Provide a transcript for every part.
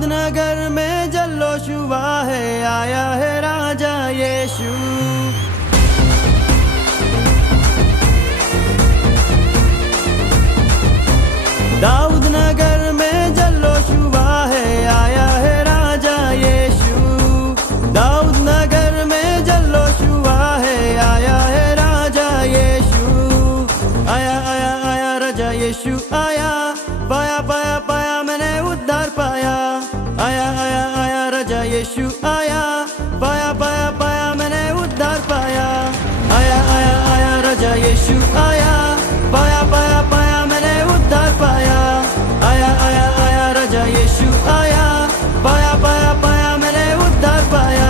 दाऊद नगर में जल्लोश हुआ है, आया है राजा यीशु। दाऊद नगर में जल्लोश हुआ है, आया है राजा यीशु। दाऊद नगर में जल्लोश हुआ है, आया है राजा यीशु। आया आया आया राजा यीशु आया, पाया पाया पाया मैंने उद्धार पाया। आया आया आया राजा यीशु आया, पाया पाया पाया मैंने उद्धार पाया। आया आया आया राजा यीशु आया, पाया पाया पाया मैंने उद्धार पाया। आया आया आया राजा यीशु आया, पाया पाया पाया मैंने उद्धार पाया।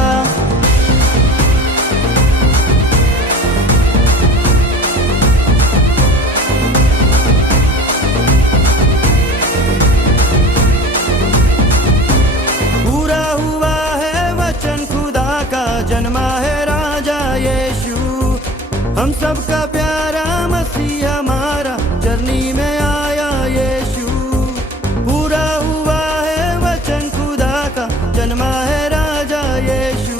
पूरा हुआ है वचन खुदा का, जन्मा है राजा यीशु। हम सबका प्यारा मसीह हमारा जर्नी में आया यीशु। पूरा हुआ है वचन खुदा का, जन्मा है राजा यीशु।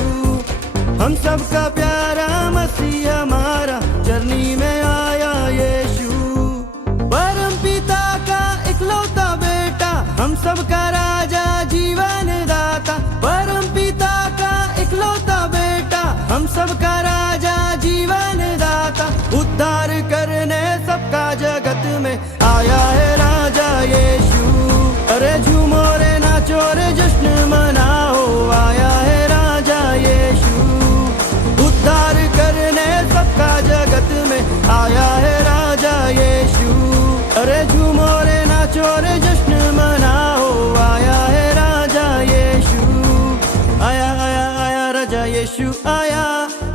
हम सबका प्यारा मसीह हमारा जर्नी में आया यीशु। परम पिता का इकलौता बेटा, हम सबका राजा जीवन दाता। परम पिता का इकलौता बेटा, हम सबका राजा जीवन दाता। उद्धार करने सबका जगत में आया है राजा यीशु। अरे झूमो रे नाचो रे जश्न मनाओ, आया है राजा यीशु। उद्धार करने सबका जगत में आया है राजा यीशु। अरे झूमो रे नाचो रे जश्न मनाओ, आया है राजा यीशु। आया आया आया राजा यीशु आया,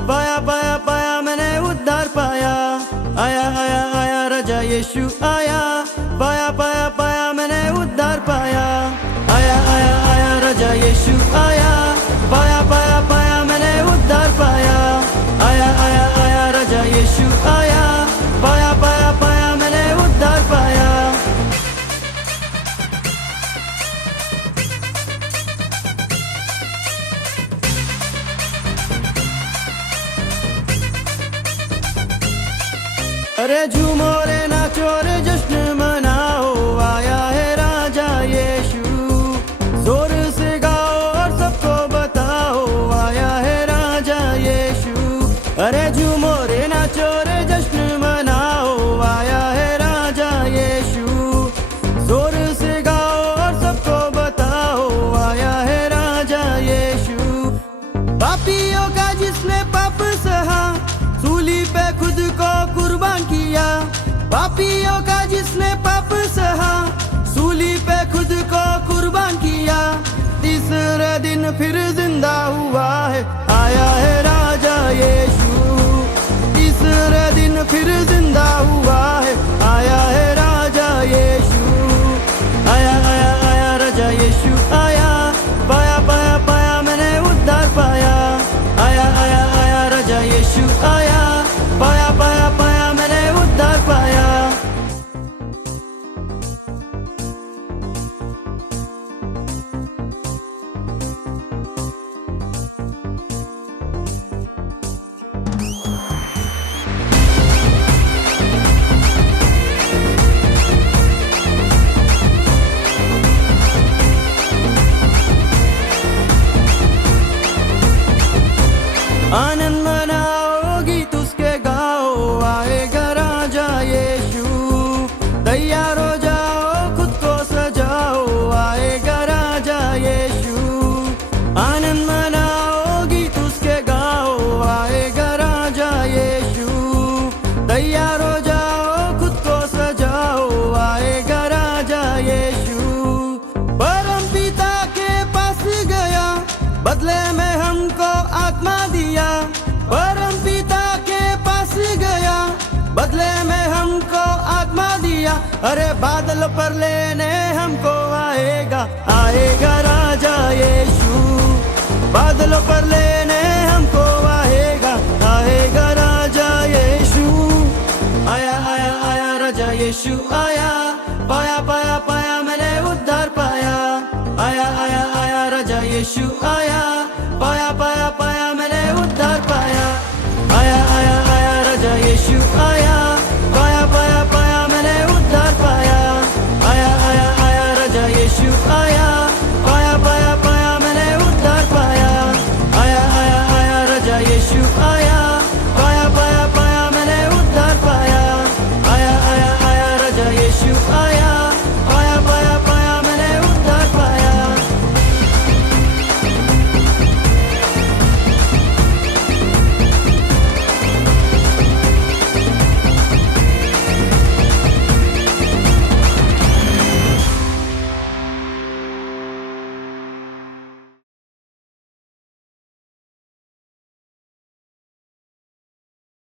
पाया पाया पाया मैंने उद्धार पाया। आया आया आया राजा यीशु आया, पाया पाया पाया मैंने उद्धार पाया। आया आया आया राजा यीशु आया, पाया पाया पाया मैंने उद्धार पाया। आया आया आया राजा यीशु आया, पाया पाया पाया मैंने उद्धार पाया। अरे झूमो रे नाचो रे जश्न मनाओ, आया है राजा यीशु। जोर से गाओ और सबको बताओ, आया है राजा यीशु। अरे झूमो रे नाचो रे जश्न मनाओ, आया है राजा यीशु। जोर से गाओ और सबको बताओ, आया है राजा यीशु। पापियों का जिसने पाप सहा, सूली पे खुद को कुर्बान किया। पापियों का जिसने पाप सहा, सूली पे खुद को कुर्बान किया। तीसरे दिन फिर जिंदा हुआ है, आया है राजा यीशु। तीसरे दिन फिर जिंदा हुआ है, आया है राजा यीशु। आया आया आया राजा यीशु आया, पाया पाया पाया मैंने उद्धार पाया। आया आया आया राजा यीशु आया, पाया पाया पाया मैंने उद्धार पाया। आनंद मनाओ गीत उसके गाओ, आएगा राजा यीशु। तैयार हो जाओ खुद को सजाओ, आएगा राजा यीशु। आनंद मनाओ गीत उसके गाओ, आएगा राजा यीशु। तैयार हो जाओ खुद को सजाओ, आएगा राजा यीशु। परम पिता के पास गया, बदले में हमको आत्मा दिया। परम पिता के पास गया, बदले में हमको आत्मा दिया। अरे बादल पर लेने हमको आएगा, आएगा राजा यीशु। बादलों पर लेने हमको आएगा, आएगा राजा यीशु। आया आया आया राजा यीशु आया, पाया पाया पाया मैंने उद्धार पाया। आया आया यीशु